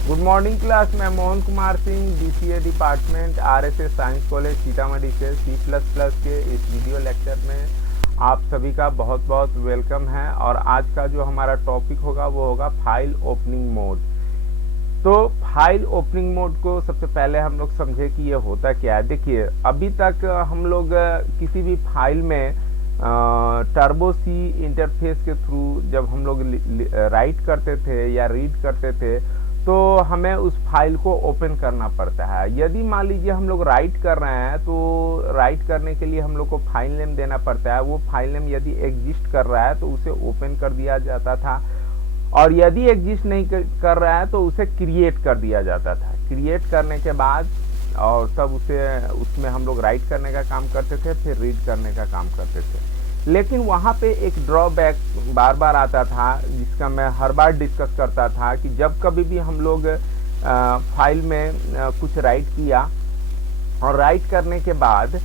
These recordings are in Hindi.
Good morning class. मैं Mohan Kumar Singh, BCA department, RSS science college Sitamarhi से C++ के इस वीडियो लेक्चर में आप सभी का बहुत बहुत वेलकम है। और आज का जो हमारा टॉपिक होगा वो होगा फाइल ओपनिंग मोड। तो फाइल ओपनिंग मोड को सबसे पहले हम लोग समझे कि ये होता क्या है। देखिए, अभी तक हम लोग किसी भी फाइल में टर्बो सी इंटरफेस के थ्रू जब हम लोग राइट करते थे या रीड करते थे तो हमें उस फाइल को ओपन करना पड़ता है। यदि मान लीजिए हम लोग राइट कर रहे हैं तो राइट करने के लिए हम लोग को फाइल नेम देना पड़ता है। वो फाइल नेम यदि एग्जिस्ट कर रहा है तो उसे ओपन कर दिया जाता था, और यदि एग्जिस्ट नहीं कर रहा है तो उसे क्रिएट कर दिया जाता था। क्रिएट करने के बाद और तब उसमें हम लोग राइट करने का काम करते थे, फिर रीड करने का काम करते थे। लेकिन वहाँ पे एक ड्रॉबैक बार बार आता था, जिसका मैं हर बार डिस्कस करता था कि जब कभी भी हम लोग फाइल में कुछ राइट किया और राइट करने के बाद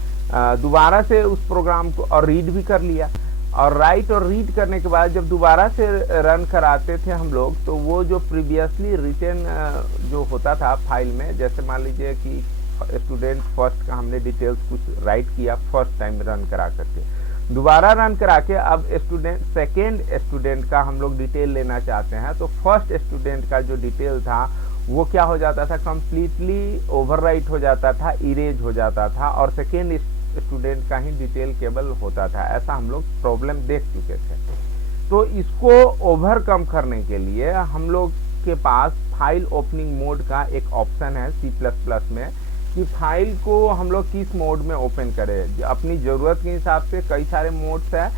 दोबारा से उस प्रोग्राम को और रीड भी कर लिया, और राइट और रीड करने के बाद जब दोबारा से रन कराते थे हम लोग, तो वो जो प्रीवियसली रिटन जो होता था फाइल में, जैसे मान लीजिए कि स्टूडेंट फर्स्ट का हमने डिटेल्स कुछ राइट किया फर्स्ट टाइम रन करा करके, दोबारा रन करा के अब सेकेंड स्टूडेंट का हम लोग डिटेल लेना चाहते हैं, तो फर्स्ट स्टूडेंट का जो डिटेल था वो क्या हो जाता था, कम्प्लीटली ओवरराइट हो जाता था, इरेज हो जाता था, और सेकेंड स्टूडेंट का ही डिटेल केवल होता था। ऐसा हम लोग प्रॉब्लम देख चुके थे। तो इसको ओवरकम करने के लिए हम लोग के पास फाइल ओपनिंग मोड का एक ऑप्शन है C++ में कि फाइल को हम लोग किस मोड में ओपन करें। अपनी ज़रूरत के हिसाब से कई सारे मोड्स हैं,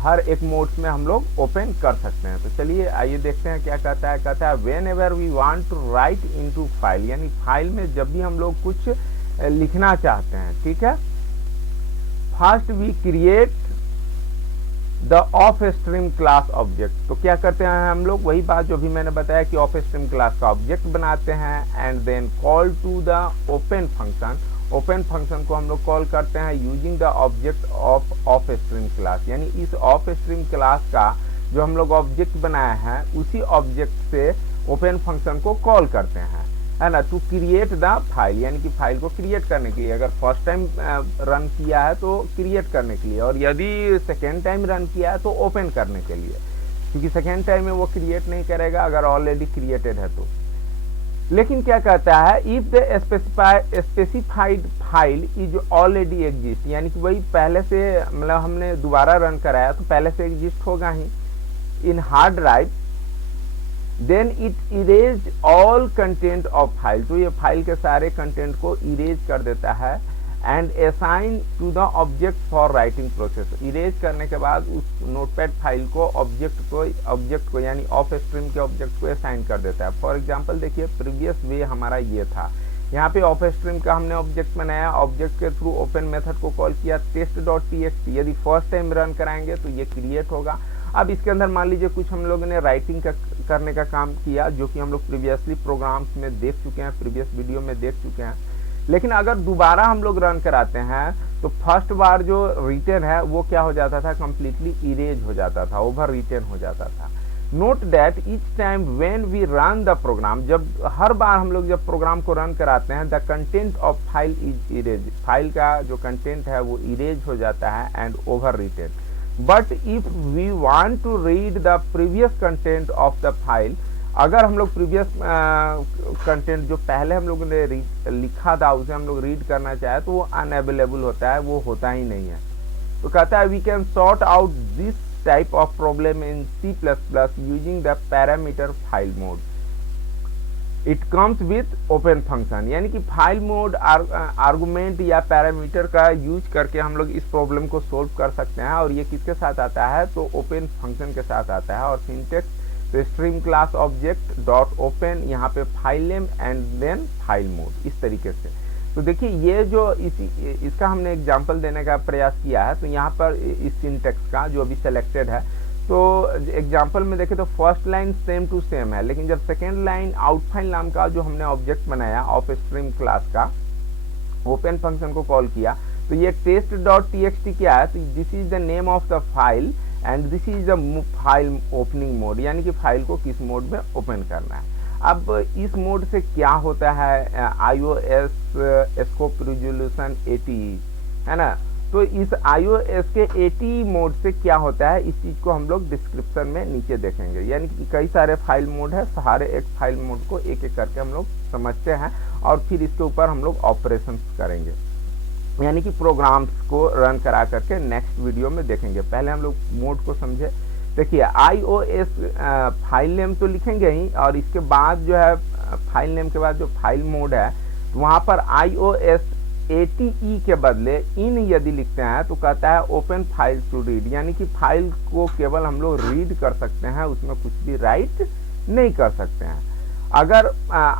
हर एक मोड्स में हम लोग ओपन कर सकते हैं। तो चलिए आइए देखते हैं क्या कहता है। कहता है whenever we want to write into file, यानी फाइल में जब भी हम लोग कुछ लिखना चाहते हैं, ठीक है, first we create the ofstream class object. तो क्या करते हैं हम लोग, वही बात जो भी मैंने बताया कि ऑफ स्ट्रीम क्लास का ऑब्जेक्ट बनाते हैं and then call to the open function. Open function को हम लोग कॉल करते हैं using the object ofstream class, यानी इस ऑफ स्ट्रीम क्लास का जो हम लोग ऑब्जेक्ट बनाया है उसी ऑब्जेक्ट से ओपन फंक्शन को कॉल करते हैं, है ना, टू क्रिएट द फाइल, यानी कि फाइल को क्रिएट करने के लिए। अगर फर्स्ट टाइम रन किया है तो क्रिएट करने के लिए, और यदि सेकेंड टाइम रन किया है तो ओपन करने के लिए, क्योंकि सेकेंड टाइम में वो क्रिएट नहीं करेगा अगर ऑलरेडी क्रिएटेड है तो। लेकिन क्या कहता है, if the specified file is already exist, यानी कि वही पहले से, मतलब हमने दोबारा रन कराया तो पहले से एग्जिस्ट होगा ही in hard drive, then it erase all content of file. तो ये फाइल के सारे कंटेंट को इरेज कर देता है and assign to the object for writing process. Erase करने के बाद उस नोटपैड फाइल को ऑब्जेक्ट को यानी ऑफ स्ट्रीम के ऑब्जेक्ट को असाइन कर देता है। फॉर एग्जांपल देखिए, प्रीवियस वे हमारा ये था, यहाँ पे ऑफ स्ट्रीम का हमने ऑब्जेक्ट बनाया, ऑब्जेक्ट के थ्रू ओपन मेथड को कॉल किया test.txt। यदि फर्स्ट टाइम रन कराएंगे तो ये क्रिएट होगा। अब इसके अंदर मान लीजिए कुछ हम लोगों ने राइटिंग करने का काम किया, जो कि हम लोग प्रीवियसली प्रोग्राम्स में देख चुके हैं, प्रीवियस वीडियो में देख चुके हैं। लेकिन अगर दोबारा हम लोग रन कराते हैं तो फर्स्ट बार जो रिटर्न है वो क्या हो जाता था, कम्प्लीटली इरेज हो जाता था, ओवर रिटर्न हो जाता था। Note that each time when we run the program, जब हर बार हम लोग जब प्रोग्राम को रन कराते हैं, the content of file is erase, file का जो कंटेंट है वो इरेज हो जाता है and over return. But if we want to read the previous content of the file, अगर हम लोग प्रीवियस कंटेंट जो पहले हम लोगों ने लिखा था उसे हम लोग रीड करना चाहे तो वो अनअवेलेबल होता है, वो होता ही नहीं है। तो कहता है we can sort out this type of problem in C++ using the parameter file mode. It comes with open function, यानी कि फाइल मोड आर्गुमेंट या पैरामीटर का यूज करके हम लोग इस प्रॉब्लम को सोल्व कर सकते हैं। और ये किसके साथ आता है, तो ओपन फंक्शन के साथ आता है। और सिंटेक्स तो stream class object dot open, यहाँ पे file name and then file mode, इस तरीके से। तो देखिए ये जो इसका हमने एग्जांपल देने का प्रयास किया है, तो यहाँ पर इस सिंटेक्स का जो अभी सेलेक्टेड है, तो एग्जांपल में देखें तो first line same to same है, लेकिन जब सेकेंड लाइन आउटफाइल नाम का जो हमने ऑब्जेक्ट बनाया ऑफ स्ट्रीम क्लास का, ओपन फंक्शन को कॉल किया, तो ये test.txt क्या है, तो this is the name of the file and this is the file opening mode, यानी कि फाइल को किस मोड में ओपन करना है। अब इस मोड से क्या होता है, iOS स्कोप रिजोल्यूशन 80 है ना। तो इस iOS के 80 मोड से क्या होता है, इस चीज़ को हम लोग डिस्क्रिप्शन में नीचे देखेंगे। यानी कि कई सारे फाइल मोड है, सारे एक फाइल मोड को एक एक करके हम लोग समझते हैं और फिर इसके ऊपर हम लोग ऑपरेशन करेंगे, यानी कि प्रोग्राम्स को रन करा करके नेक्स्ट वीडियो में देखेंगे। पहले हम लोग मोड को समझे। देखिए iOS फाइल नेम तो लिखेंगे ही, और इसके बाद जो है फाइल नेम के बाद जो फाइल मोड है, तो वहाँ पर iOS 80E के बदले इन यदि लिखते हैं तो कहता है ओपन फाइल टू रीड, यानी कि फाइल को केवल हम लोग रीड कर सकते हैं, उसमें कुछ भी राइट नहीं कर सकते हैं। अगर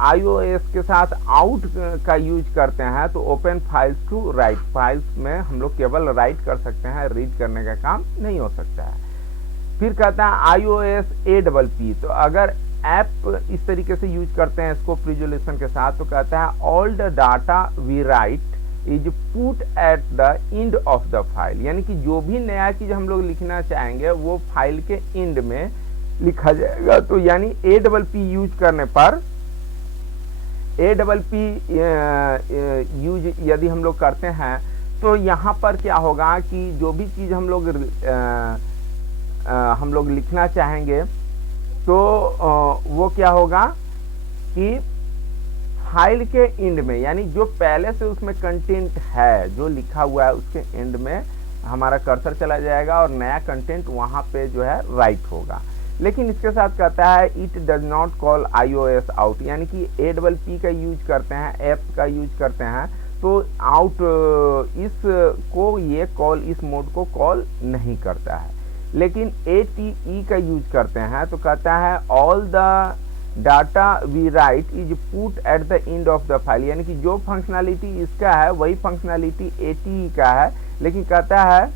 iOS के साथ आउट का यूज करते हैं तो open files to write, files में हम लोग केवल राइट कर सकते हैं, रीड करने का काम नहीं हो सकता है। फिर कहता है iOS APP, तो अगर ऐप इस तरीके से यूज करते हैं स्कोप रिजोल्यूशन के साथ, तो कहता है all the data we write is put at the end of the file, यानी कि जो भी नया चीज हम लोग लिखना चाहेंगे वो फाइल के एंड में लिखा जाएगा। तो यानी APP यूज करने पर, APP यूज यदि हम लोग करते हैं तो यहाँ पर क्या होगा कि जो भी चीज़ हम लोग लिखना चाहेंगे तो वो क्या होगा कि फाइल के एंड में, यानी जो पहले से उसमें कंटेंट है जो लिखा हुआ है उसके एंड में हमारा कर्सर चला जाएगा और नया कंटेंट वहाँ पे जो है राइट होगा। लेकिन इसके साथ कहता है it does not call iOS out, यानी कि APP का यूज करते हैं, ऐप का यूज करते हैं, तो आउट इसको ये कॉल, इस मोड को कॉल नहीं करता है। लेकिन ATE का यूज करते हैं तो कहता है all the data we write is put at the end of the file, यानी कि जो फंक्शनैलिटी इसका है वही फंक्शनैलिटी ATE का है, लेकिन कहता है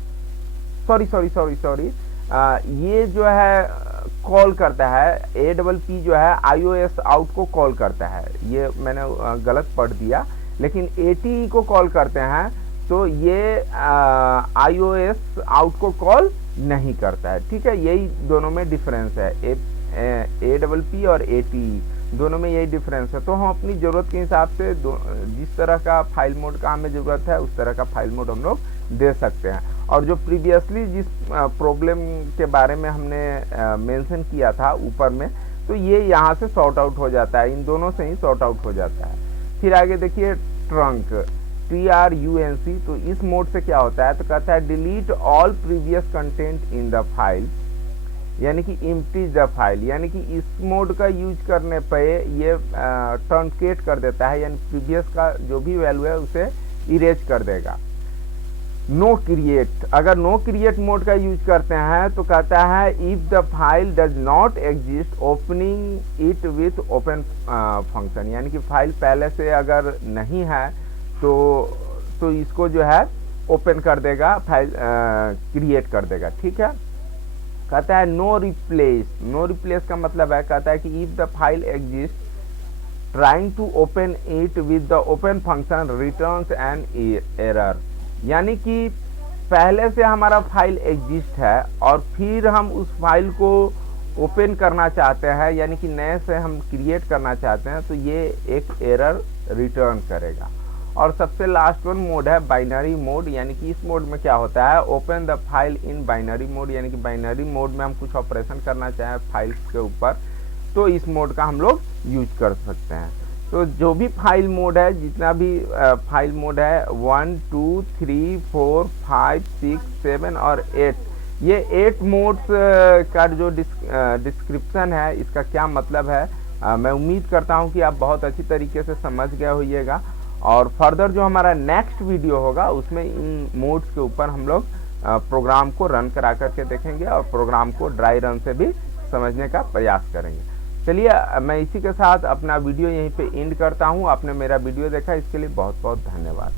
सॉरी ये जो है कॉल करता है, APP जो है iOS आउट को कॉल करता है, ये मैंने गलत पढ़ दिया, लेकिन ATE को कॉल करते हैं तो ये iOS आउट को कॉल नहीं करता है। ठीक है, यही दोनों में डिफरेंस है, APP और ATE दोनों में यही डिफरेंस है। तो हम अपनी ज़रूरत के हिसाब से जिस तरह का फाइल मोड का हमें ज़रूरत है उस तरह का फाइल मोड हम लोग दे सकते हैं। और जो प्रीवियसली जिस प्रॉब्लम के बारे में हमने मेंशन किया था ऊपर में, तो ये यहाँ से सॉर्ट आउट हो जाता है, इन दोनों से ही सॉर्ट आउट हो जाता है। फिर आगे देखिए ट्रंक, TRUNC, तो इस मोड से क्या होता है, तो कहता है delete all previous content in the file, यानी कि एम्प्टी द फाइल, यानी कि इस मोड का यूज करने पे ये ट्रंकेट कर देता है, यानी प्रीवियस का जो भी वैल्यू है उसे इरेज कर देगा। नो क्रिएट, अगर नो क्रिएट मोड का यूज करते हैं तो कहता है if the file does not exist opening it with open function, यानी कि फाइल पहले से अगर नहीं है तो इसको जो है ओपन कर देगा, फाइल क्रिएट कर देगा। ठीक है, कहता है नो रिप्लेस, नो रिप्लेस का मतलब है, कहता है कि if the file exist trying to open it with the open function returns an error, यानी कि पहले से हमारा फाइल एग्जिस्ट है और फिर हम उस फाइल को ओपन करना चाहते हैं, यानी कि नए से हम क्रिएट करना चाहते हैं, तो ये एक एरर रिटर्न करेगा। और सबसे लास्ट वन मोड है बाइनरी मोड, यानी कि इस मोड में क्या होता है, open the file in binary mode, यानी कि बाइनरी मोड में हम कुछ ऑपरेशन करना चाहें फाइल्स के ऊपर, तो इस मोड का हम लोग यूज कर सकते हैं। तो जो भी फाइल मोड है, जितना भी फाइल मोड है 1 2 3 4 5 6 7 और 8, ये 8 मोड्स का जो डिस्क्रिप्शन है, इसका क्या मतलब है, मैं उम्मीद करता हूँ कि आप बहुत अच्छी तरीके से समझ गए होइएगा। और फर्दर जो हमारा नेक्स्ट वीडियो होगा उसमें इन मोड्स के ऊपर हम लोग प्रोग्राम को रन करा करके देखेंगे और प्रोग्राम को ड्राई रन से भी समझने का प्रयास करेंगे। चलिए, मैं इसी के साथ अपना वीडियो यहीं पे एंड करता हूँ। आपने मेरा वीडियो देखा, इसके लिए बहुत बहुत धन्यवाद।